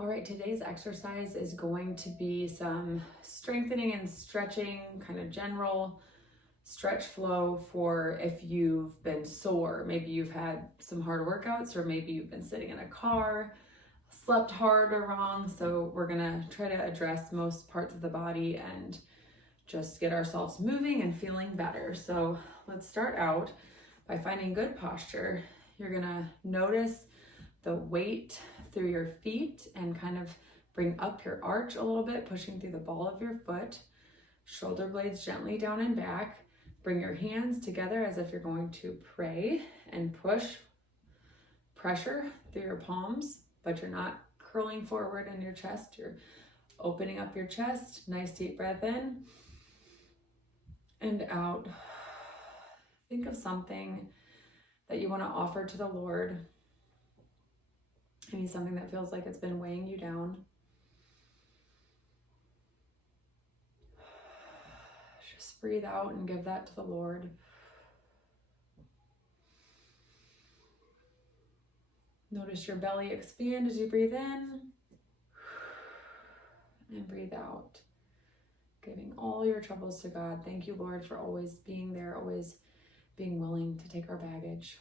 All right, today's exercise is going to be some strengthening and stretching, kind of general stretch flow for if you've been sore. Maybe you've had some hard workouts, or maybe you've been sitting in a car, slept hard or wrong. So we're gonna try to address most parts of the body and just get ourselves moving and feeling better. So let's start out by finding good posture. You're gonna notice the weight through your feet and kind of bring up your arch a little bit, pushing through the ball of your foot. Shoulder blades gently down and back. Bring your hands together as if you're going to pray and push pressure through your palms, but you're not curling forward in your chest. You're opening up your chest. Nice deep breath in and out. Think of something that you want to offer to the Lord. Maybe something that feels like it's been weighing you down. Just breathe out and give that to the Lord. Notice your belly expand as you breathe in and breathe out. Giving all your troubles to God. Thank you, Lord, for always being there, always being willing to take our baggage.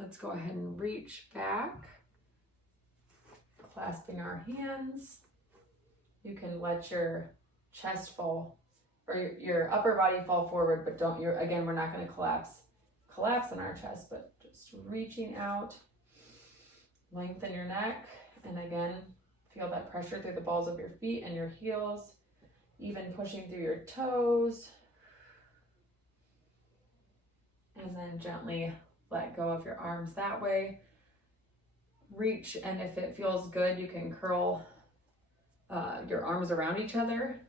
Let's go ahead and reach back, clasping our hands. You can let your chest fall, or your upper body fall forward, but again, we're not going to collapse in our chest, but just reaching out. Lengthen your neck, and again, feel that pressure through the balls of your feet and your heels, even pushing through your toes. And then gently let go of your arms that way. Reach, and if it feels good, you can curl your arms around each other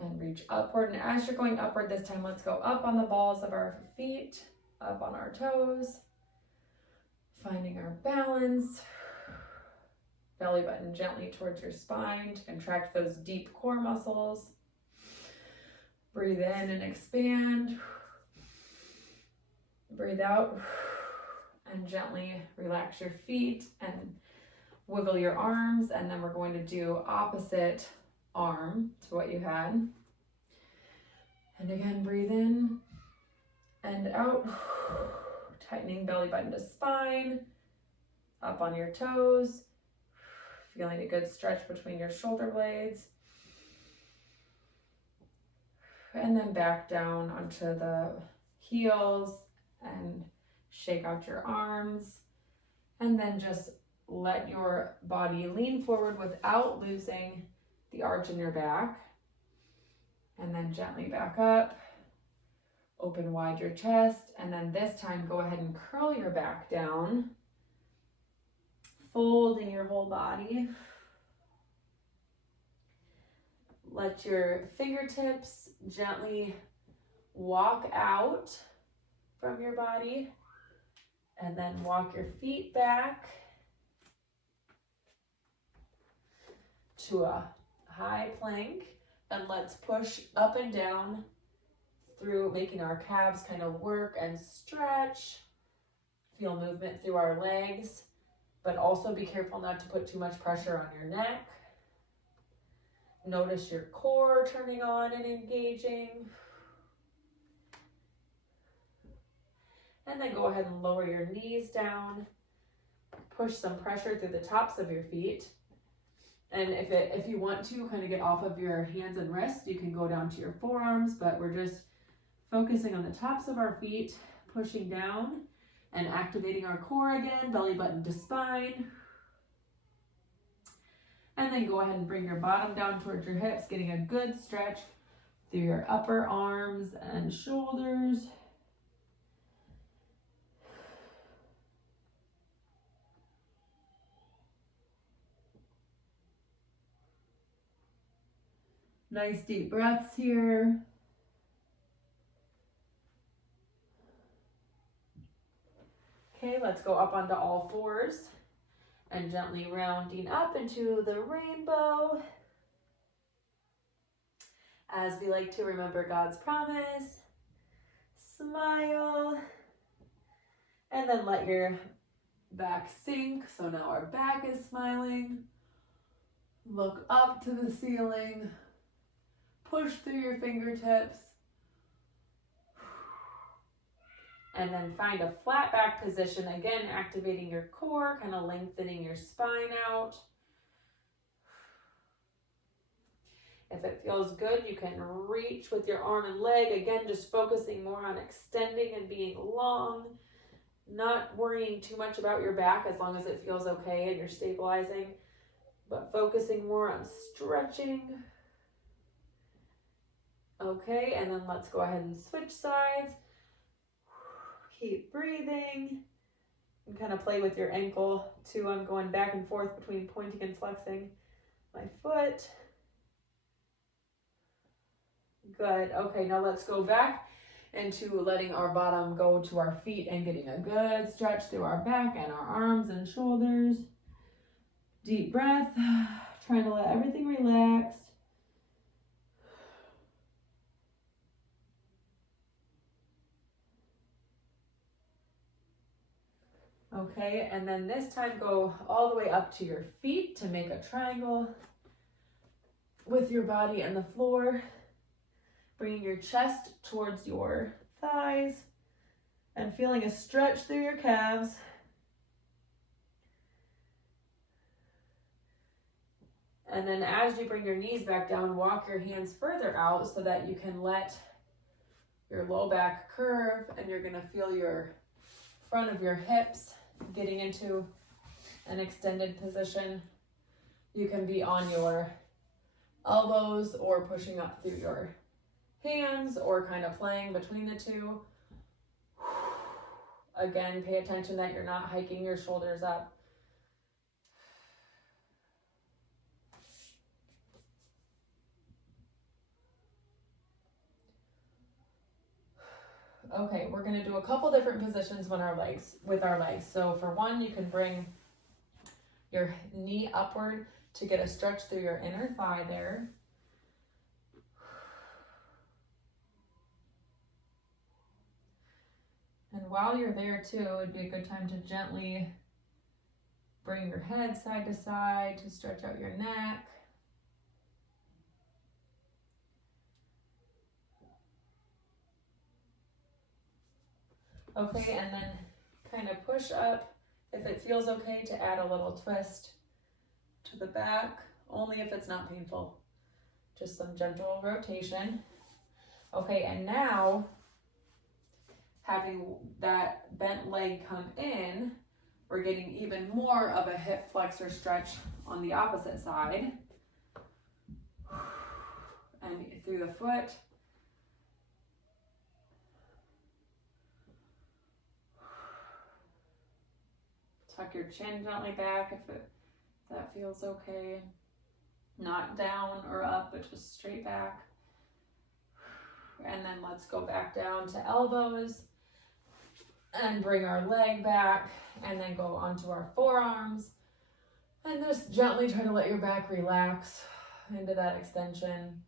and reach upward. And as you're going upward this time, let's go up on the balls of our feet, up on our toes, finding our balance. Belly button gently towards your spine to contract those deep core muscles. Breathe in and expand. Breathe out and gently relax your feet and wiggle your arms, and then we're going to do opposite arm to what you had. And again, breathe in and out, tightening belly button to spine, up on your toes, feeling a good stretch between your shoulder blades. And then back down onto the heels and shake out your arms, and then just let your body lean forward without losing the arch in your back, and then gently back up, open wide your chest, and then this time go ahead and curl your back down, folding your whole body. Let your fingertips gently walk out from your body, and then walk your feet back to a high plank, and let's push up and down through, making our calves kind of work and stretch. Feel movement through our legs, but also be careful not to put too much pressure on your neck. Notice your core turning on and engaging. And then go ahead and lower your knees down. Push some pressure through the tops of your feet. And if you want to kind of get off of your hands and wrists, you can go down to your forearms, but we're just focusing on the tops of our feet, pushing down and activating our core again, belly button to spine. And then go ahead and bring your bottom down towards your hips, getting a good stretch through your upper arms and shoulders. Nice deep breaths here. Okay, let's go up onto all fours and gently rounding up into the rainbow. As we like to remember God's promise, smile, and then let your Back sink, so now our back is smiling. Look up to the ceiling. Push through your fingertips. And then find a flat back position, again activating your core, kind of lengthening your spine out. If it feels good, you can reach with your arm and leg, again just focusing more on extending and being long, not worrying too much about your back as long as it feels okay and you're stabilizing, but focusing more on stretching. Okay, and then let's go ahead and switch sides. Keep breathing and kind of play with your ankle too. I'm going back and forth between pointing and flexing my foot. Good. Okay, now let's go back into letting our bottom go to our feet and getting a good stretch through our back and our arms and shoulders. Deep breath, trying to let everything relax. Okay, and then this time go all the way up to your feet to make a triangle with your body and the floor. Bringing your chest towards your thighs and feeling a stretch through your calves. And then as you bring your knees back down, walk your hands further out so that you can let your low back curve, and you're gonna feel your front of your hips getting into an extended position. You can be on your elbows or pushing up through your hands or kind of playing between the two. Again, pay attention that you're not hiking your shoulders up. Okay, we're going to do a couple different positions with our legs. So for one, you can bring your knee upward to get a stretch through your inner thigh there. And while you're there too, it'd be a good time to gently bring your head side to side to stretch out your neck. Okay, and then kind of push up. If it feels okay to add a little twist to the back, only if it's not painful. Just some gentle rotation. Okay, and now having that bent leg come in, we're getting even more of a hip flexor stretch on the opposite side. And through the foot. Tuck your chin gently back if that feels okay. Not down or up, but just straight back. And then let's go back down to elbows and bring our leg back and then go onto our forearms and just gently try to let your back relax into that extension.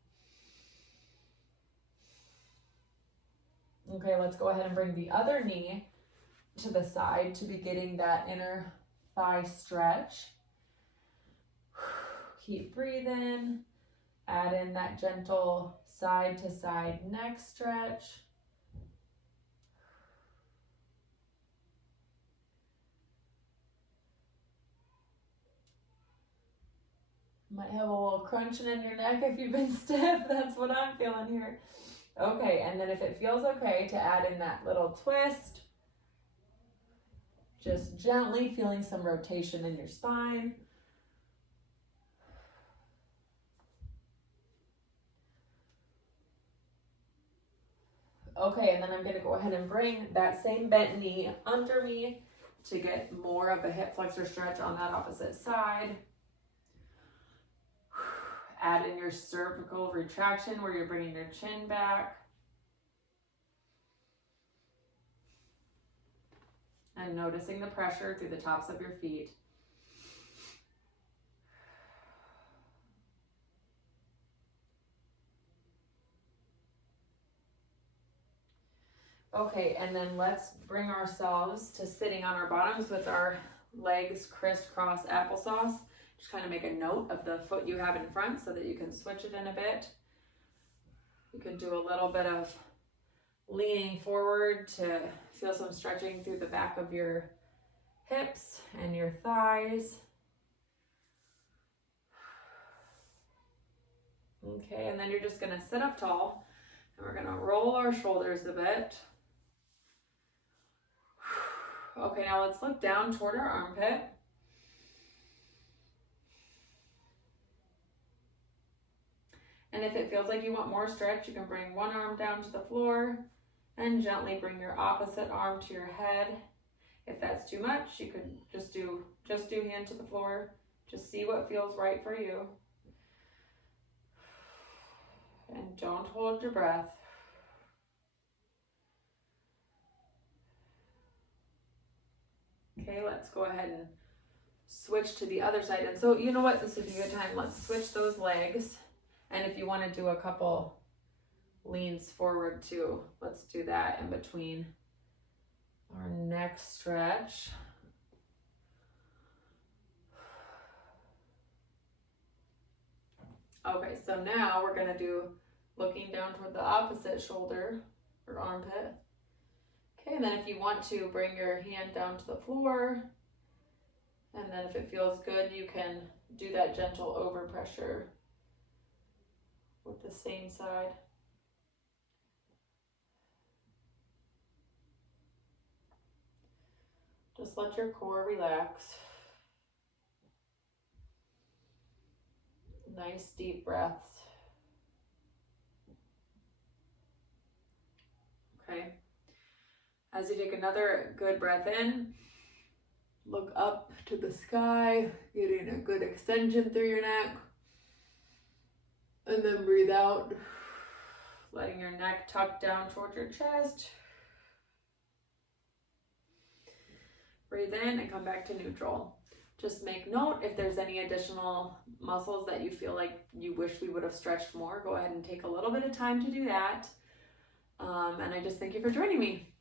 Okay, let's go ahead and bring the other knee to the side to be getting that inner thigh stretch. Keep breathing. Add in that gentle side to side neck stretch. Might have a little crunching in your neck if you've been stiff. That's what I'm feeling here. Okay, and then if it feels okay to add in that little twist, just gently feeling some rotation in your spine. Okay, and then I'm going to go ahead and bring that same bent knee under me to get more of a hip flexor stretch on that opposite side. Add in your cervical retraction where you're bringing your chin back. And noticing the pressure through the tops of your feet. Okay, and then let's bring ourselves to sitting on our bottoms with our legs crisscross applesauce. Just kind of make a note of the foot you have in front so that you can switch it in a bit. You can do a little bit of leaning forward to feel some stretching through the back of your hips and your thighs. Okay, and then you're just gonna sit up tall and we're gonna roll our shoulders a bit. Okay, now let's look down toward our armpit. And if it feels like you want more stretch, you can bring one arm down to the floor and gently bring your opposite arm to your head. If that's too much, you could just do hand to the floor. Just see what feels right for you. And don't hold your breath. Okay, let's go ahead and switch to the other side. And so, you know what? This would be a good time. Let's switch those legs. And if you want to do a couple leans forward too, let's do that in between our next stretch. Okay, so now we're going to do looking down toward the opposite shoulder or armpit. Okay, and then if you want to, bring your hand down to the floor. And then if it feels good, you can do that gentle overpressure with the same side. Just let your core relax. Nice deep breaths. Okay. As you take another good breath in, look up to the sky, getting a good extension through your neck. And then breathe out, letting your neck tuck down toward your chest. Breathe in and come back to neutral. Just make note if there's any additional muscles that you feel like you wish we would have stretched more, go ahead and take a little bit of time to do that. And I just thank you for joining me.